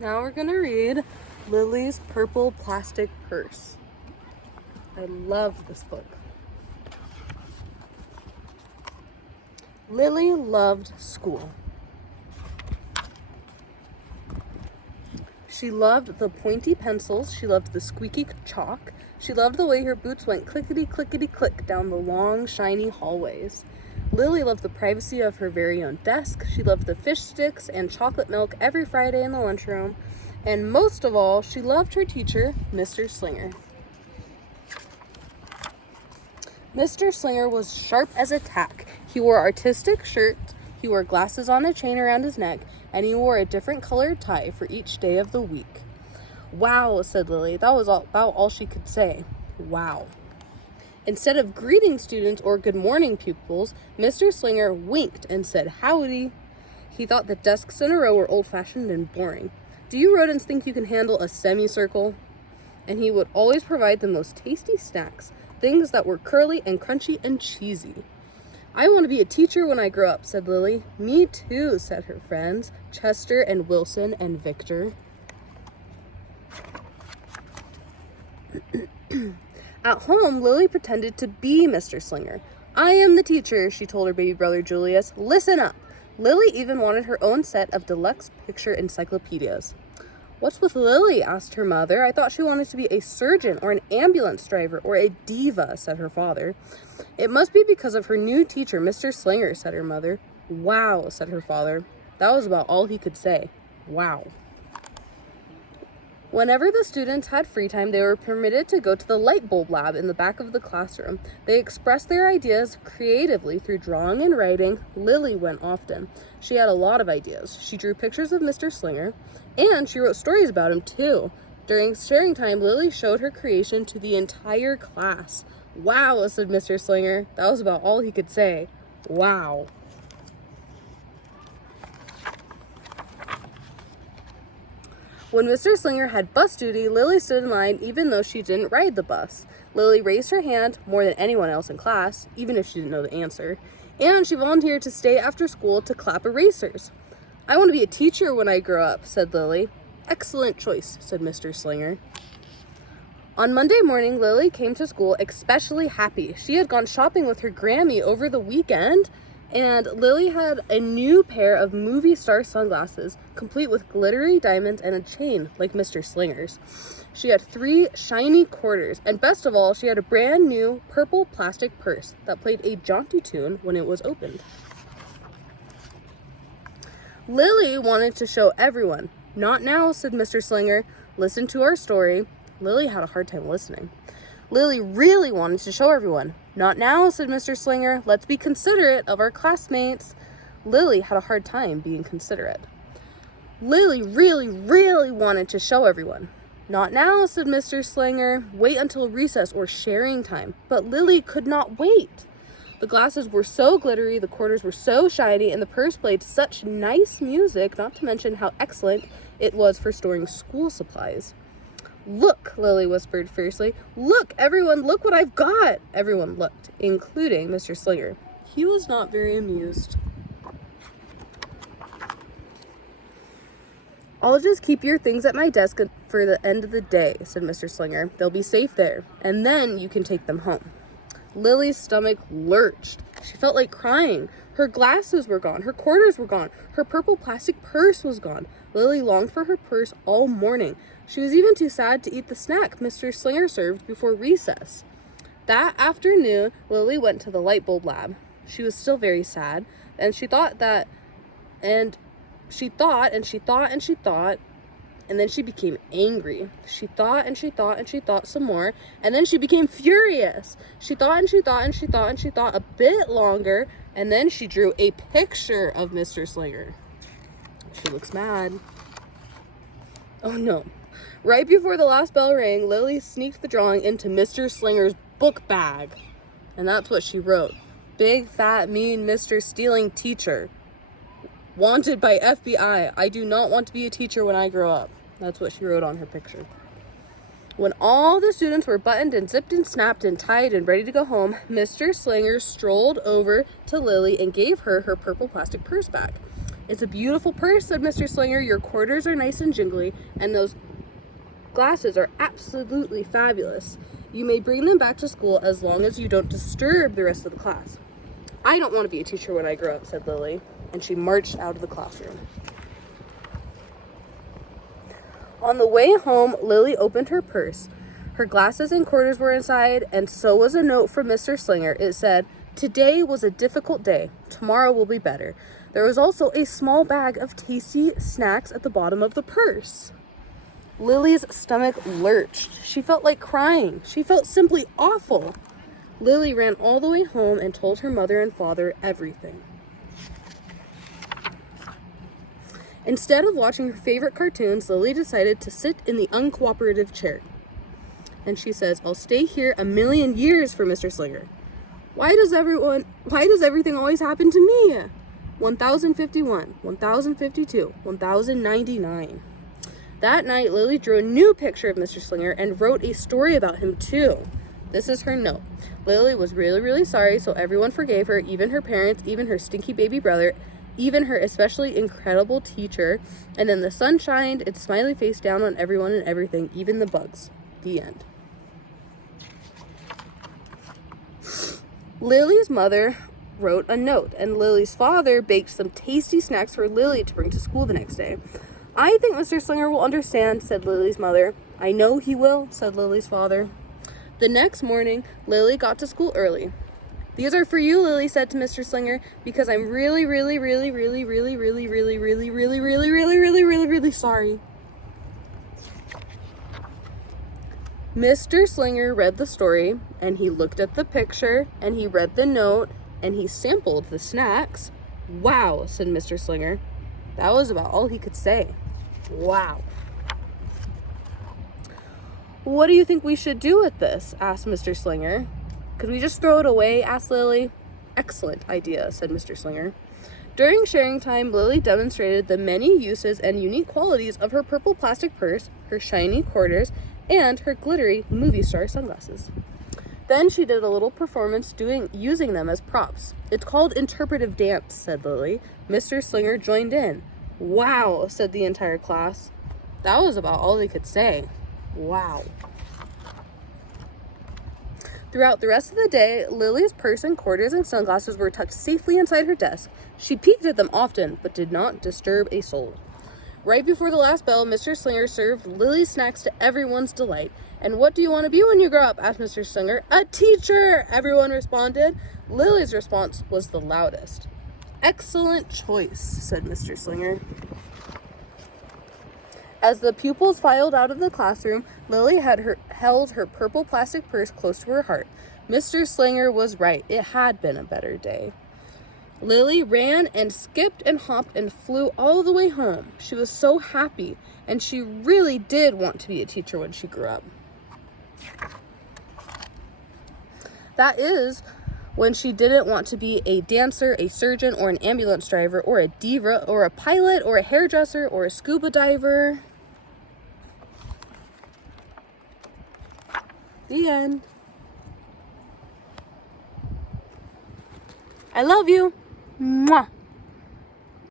Now we're gonna read Lily's Purple Plastic Purse. I love this book. Lily loved school. She loved the pointy pencils. She loved the squeaky chalk. She loved the way her boots went clickety-clickety-click down the long, shiny hallways. Lily loved the privacy of her very own desk. She loved the fish sticks and chocolate milk every Friday in the lunchroom. And most of all, she loved her teacher, Mr. Slinger. Mr. Slinger was sharp as a tack. He wore artistic shirts, he wore glasses on a chain around his neck, and he wore a different colored tie for each day of the week. Wow, said Lily. That was about all she could say. Wow. Instead of greeting students or good morning pupils, Mr. Slinger winked and said howdy. He thought the desks in a row were old-fashioned and boring. Do you rodents think you can handle a semicircle? And he would always provide the most tasty snacks, things that were curly and crunchy and cheesy. I want to be a teacher when I grow up, said Lily. Me too, said her friends, Chester and Wilson and Victor. At home, Lily pretended to be Mr. Slinger. I am the teacher, she told her baby brother Julius. Listen up. Lily even wanted her own set of deluxe picture encyclopedias. What's with Lily? Asked her mother. I thought she wanted to be a surgeon or an ambulance driver or a diva, said her father. It must be because of her new teacher, Mr. Slinger, said her mother. Wow, said her father. That was about all he could say. Wow. Whenever the students had free time, they were permitted to go to the light bulb lab in the back of the classroom. They expressed their ideas creatively through drawing and writing. Lily went often. She had a lot of ideas. She drew pictures of Mr. Slinger, and she wrote stories about him, too. During sharing time, Lily showed her creation to the entire class. Wow, said Mr. Slinger. That was about all he could say. Wow. When Mr. Slinger had bus duty, Lily stood in line even though she didn't ride the bus. Lily raised her hand more than anyone else in class, even if she didn't know the answer. And she volunteered to stay after school to clap erasers. I want to be a teacher when I grow up, said Lily. Excellent choice, said Mr. Slinger. On Monday morning, Lily came to school especially happy. She had gone shopping with her Grammy over the weekend, and Lily had a new pair of movie star sunglasses, complete with glittery diamonds and a chain like Mr. Slinger's. She had 3 shiny quarters, and best of all, she had a brand new purple plastic purse that played a jaunty tune when it was opened. Lily wanted to show everyone. Not now, said Mr. Slinger. Listen to our story. Lily had a hard time listening. Lily really wanted to show everyone. Not now, said Mr. Slinger. Let's be considerate of our classmates. Lily had a hard time being considerate. Lily really wanted to show everyone. Not now, said Mr. Slinger. Wait until recess or sharing time. But Lily could not wait. The glasses were so glittery, the quarters were so shiny, and the purse played such nice music, not to mention how excellent it was for storing school supplies. Look, Lily whispered fiercely. Look, everyone, look what I've got. Everyone looked, including Mr. Slinger. He was not very amused. I'll just keep your things at my desk for the end of the day, said Mr. Slinger. They'll be safe there, and then you can take them home. Lily's stomach lurched. She felt like crying. Her glasses were gone. Her quarters were gone. Her purple plastic purse was gone. Lily longed for her purse all morning. She was even too sad to eat the snack Mr. Slinger served before recess. That afternoon, Lily went to the light bulb lab. She was still very sad, and she thought, and then she became angry. She thought some more, and then she became furious. She thought a bit longer, and then she drew a picture of Mr. Slinger. She looks mad. Oh no. Right before the last bell rang, Lily sneaked the drawing into Mr. Slinger's book bag. And that's what she wrote. Big, fat, mean Mr. Stealing Teacher. Wanted by FBI. I do not want to be a teacher when I grow up. That's what she wrote on her picture. When all the students were buttoned and zipped and snapped and tied and ready to go home, Mr. Slinger strolled over to Lily and gave her her purple plastic purse back. "It's a beautiful purse," said Mr. Slinger. "Your quarters are nice and jingly, and those glasses are absolutely fabulous. You may bring them back to school as long as you don't disturb the rest of the class." "I don't want to be a teacher when I grow up," said Lily, and she marched out of the classroom. On the way home, Lily opened her purse. Her glasses and quarters were inside, and so was a note from Mr. Slinger. It said, "Today was a difficult day. Tomorrow will be better." There was also a small bag of tasty snacks at the bottom of the purse. Lily's stomach lurched. She felt like crying. She felt simply awful. Lily ran all the way home and told her mother and father everything. Instead of watching her favorite cartoons, Lily decided to sit in the uncooperative chair. And she says, "I'll stay here a million years for Mr. Slinger. Why does everything always happen to me? 1051, 1052, 1099. That night, Lily drew a new picture of Mr. Slinger and wrote a story about him too. This is her note. Lily was really, really sorry, so everyone forgave her, even her parents, even her stinky baby brother, even her especially incredible teacher. And then the sun shined its smiley face down on everyone and everything, even the bugs. The end. Lily's mother wrote a note, and Lily's father baked some tasty snacks for Lily to bring to school the next day. "I think Mr. Slinger will understand," said Lily's mother. "I know he will," said Lily's father. The next morning, Lily got to school early. "These are for you," Lily said to Mr. Slinger, "because I'm really, really, really, really, really, really, really, really, really, really, really, really, really, really sorry." Mr. Slinger read the story, and he looked at the picture, and he read the note, and he sampled the snacks. "Wow," said Mr. Slinger. That was about all he could say. Wow. "What do you think we should do with this?" asked Mr. Slinger. "Could we just throw it away?" asked Lily. "Excellent idea," said Mr. Slinger. During sharing time, Lily demonstrated the many uses and unique qualities of her purple plastic purse, her shiny quarters, and her glittery movie star sunglasses. Then she did a little performance using them as props. "It's called interpretive dance," said Lily. Mr. Slinger joined in. "Wow," said the entire class. That was about all they could say. Wow. Throughout the rest of the day, Lily's purse and quarters and sunglasses were tucked safely inside her desk. She peeked at them often, but did not disturb a soul. Right before the last bell, Mr. Slinger served Lily's snacks to everyone's delight. "And what do you want to be when you grow up?" asked Mr. Slinger. "A teacher," everyone responded. Lily's response was the loudest. "Excellent choice," said Mr. Slinger. As the pupils filed out of the classroom, Lily held her purple plastic purse close to her heart. Mr. Slinger was right. It had been a better day. Lily ran and skipped and hopped and flew all the way home. She was so happy, and she really did want to be a teacher when she grew up. That is, when she didn't want to be a dancer, a surgeon, or an ambulance driver, or a diva, or a pilot, or a hairdresser, or a scuba diver. The end. I love you. Mwah.